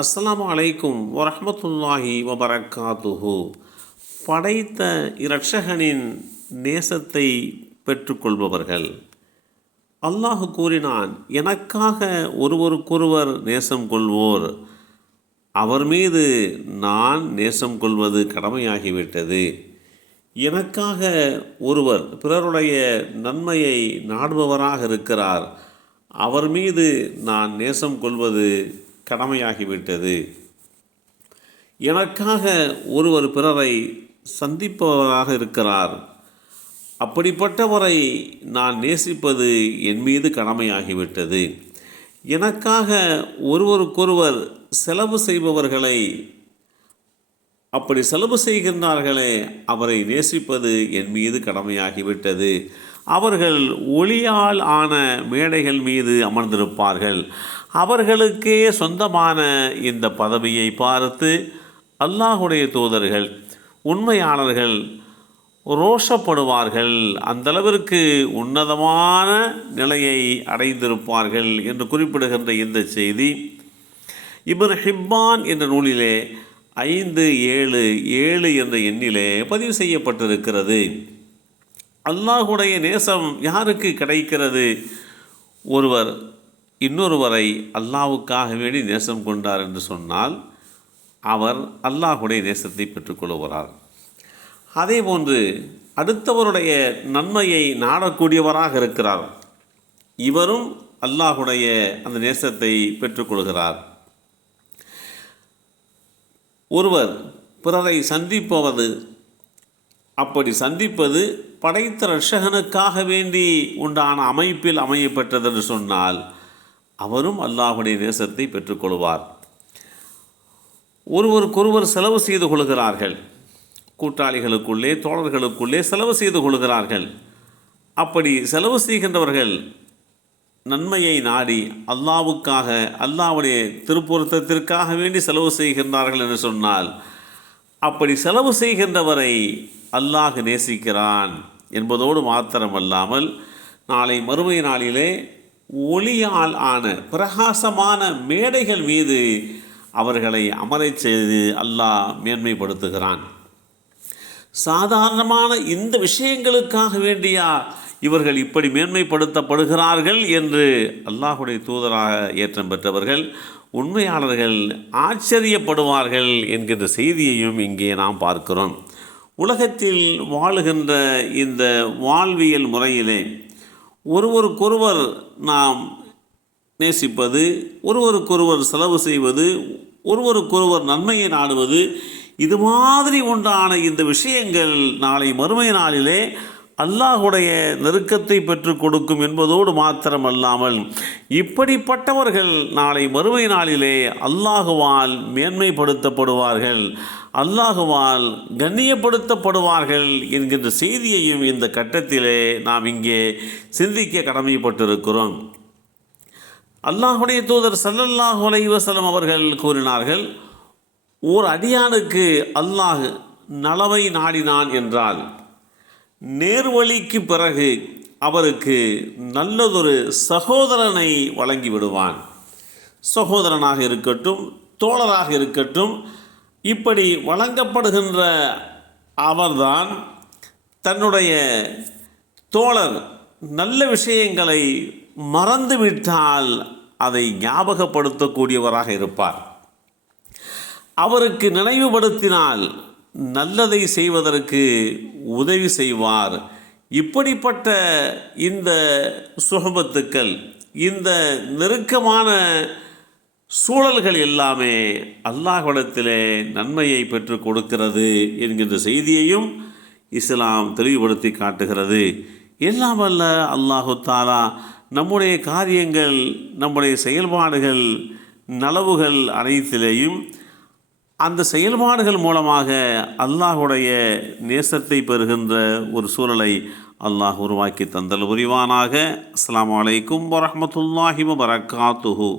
அஸ்ஸலாமு அலைக்கும் வரஹ்மத்துல்லாஹி வபரகாத்துஹு. படைத்த இரட்சகனின் நேசத்தை பெற்றுக்கொள்பவர்கள். அல்லாஹ் கூறினான், எனக்காக ஒருவருக்கொருவர் நேசம் கொள்வோர் அவர் மீது நான் நேசம் கொள்வது கடமையாகிவிட்டது. எனக்காக ஒருவர் பிறருடைய நன்மையை நாடுபவராக இருக்கிறார், அவர் மீது நான் நேசம் கொள்வது கடமையாகிவிட்டது. எனக்காக ஒருவர் பிறரை சந்திப்பவராக இருக்கிறார், அப்படிப்பட்டவரை நான் நேசிப்பது என் மீது கடமையாகிவிட்டது. எனக்காக ஒருவருக்கொருவர் செலவு செய்பவர்களை, அப்படி செலவு செய்கின்றார்களே அவரை நேசிப்பது என் மீது கடமையாகிவிட்டது. அவர்கள் ஒளியால் ஆன மேடைகள் மீது அமர்ந்திருப்பார்கள். அவர்களுக்கே சொந்தமான இந்த பதவியை பார்த்து அல்லாஹுடைய தூதர்கள், உண்மையாளர்கள் ரோஷப்படுவார்கள். அந்தளவிற்கு உன்னதமான நிலையை அடைந்திருப்பார்கள் என்று குறிப்பிடுகின்ற இந்த செய்தி இப்னு ஹிப்பான் என்ற நூலிலே 577 என்ற எண்ணிலே பதிவு செய்யப்பட்டிருக்கிறது. அல்லாஹுடைய நேசம் யாருக்கு கிடைக்கிறது? ஒருவர் இன்னொருவரை அல்லாஹ்வுக்காக வேண்டி நேசம் கொண்டார் என்று சொன்னால் அவர் அல்லாஹுடைய நேசத்தை பெற்றுக்கொள்கிறார். அதேபோன்று அடுத்தவருடைய நன்மையை நாடக்கூடியவராக இருக்கிறார், இவரும் அல்லாஹுடைய அந்த நேசத்தை பெற்றுக்கொள்கிறார். ஒருவர் பிறரை சந்திப்பது, அப்படி சந்திப்பது படைத்த இரட்சகனுக்காக வேண்டி உண்டான அமைப்பில் அமையப்பெற்றது என்று சொன்னால் அவரும் அல்லாஹுடைய நேசத்தை பெற்றுக்கொள்வார். ஒருவருக்கொருவர் செலவு செய்து கொள்கிறார்கள், கூட்டாளிகளுக்குள்ளே தோழர்களுக்குள்ளே செலவு செய்து கொள்கிறார்கள். அப்படி செலவு செய்கின்றவர்கள் நன்மையை நாடி அல்லாஹ்வுக்காக, அல்லாஹ்வுடைய திருப்பொருத்தத்திற்காக வேண்டி செலவு செய்கின்றார்கள் என்று சொன்னால் அப்படி செலவு செய்கின்றவரை அல்லாஹ் நேசிக்கிறான் என்பதோடு மாத்திரமல்லாமல் நாளை மறுமை நாளிலே ஒளியால் ஆன பிரகாசமான மேடைகள் மீது அவர்களை அமரச் செய்து அல்லாஹ் மேன்மைப்படுத்துகிறான். சாதாரணமான இந்த விஷயங்களுக்காக வேண்டியா இவர்கள் இப்படி மேன்மைப்படுத்தப்படுகிறார்கள் என்று அல்லாஹுடைய தூதராக ஏற்றம் பெற்றவர்கள், உண்மையாளர்கள் ஆச்சரியப்படுவார்கள் என்கின்ற செய்தியையும் இங்கே நாம் பார்க்கிறோம். உலகத்தில் வாழுகின்ற இந்த வாழ்வியல் முறையிலே ஒருவருக்கொருவர் நாம் நேசிப்பது, ஒருவருக்கொருவர் செலவு செய்வது, ஒருவருக்கொருவர் நன்மையை நாடுவது, இது மாதிரி உண்டான இந்த விஷயங்கள் நாளை மறுமை நாளிலே அல்லாஹுடைய நெருக்கத்தை பெற்றுக் கொடுக்கும் என்பதோடு மாத்திரமல்லாமல் இப்படிப்பட்டவர்கள் நாளை மறுமை நாளிலே அல்லாஹுவால் மேன்மைப்படுத்தப்படுவார்கள், அல்லாஹுவால் கண்ணியப்படுத்தப்படுவார்கள் என்கின்ற செய்தியையும் இந்த கட்டத்திலே நாம் இங்கே சிந்திக்க கடமைப்பட்டிருக்கிறோம். அல்லாஹுடைய தூதர் ஸல்லல்லாஹு அலைஹி வஸல்லம் அவர்கள் கூறினார்கள், ஓர் அடியானுக்கு அல்லாஹ் நலவை நாடினான் என்றால் நேர்வழிக்கு பிறகு அவருக்கு நல்லதொரு சகோதரனை வழங்கி விடுவான். சகோதரனாக இருக்கட்டும், தோழராக இருக்கட்டும், இப்படி வழங்கப்படுகின்ற அவர்தான் தன்னுடைய தோழர் நல்ல விஷயங்களை மறந்துவிட்டால் அதை ஞாபகப்படுத்தக்கூடியவராக இருப்பார். அவருக்கு நினைவுபடுத்தினால் நல்லதை செய்வதற்கு உதவி செய்வார். இப்படிப்பட்ட இந்த சுஹபத்துக்கள், இந்த நெருக்கமான சூழல்கள் எல்லாமே அல்லாஹ்விடத்திலே நன்மையை பெற்றுக் கொடுக்கிறது என்கின்ற செய்தியையும் இஸ்லாம் தெளிவுபடுத்தி காட்டுகிறது. எல்லாம் வல்ல அல்லாஹு தஆலா நம்முடைய காரியங்கள், நம்முடைய செயல்பாடுகள், நலவுகள் அனைத்திலேயும் அந்த செயல்பாடுகள் மூலமாக அல்லாஹுடைய நேசத்தை பெறுகின்ற ஒரு சூழலை அல்லாஹ் உருவாக்கி தந்தல் புரிவானாக. அஸ்ஸலாமு அலைக்கும் வரஹ்மத்துல்லாஹி வபரகாத்துஹு.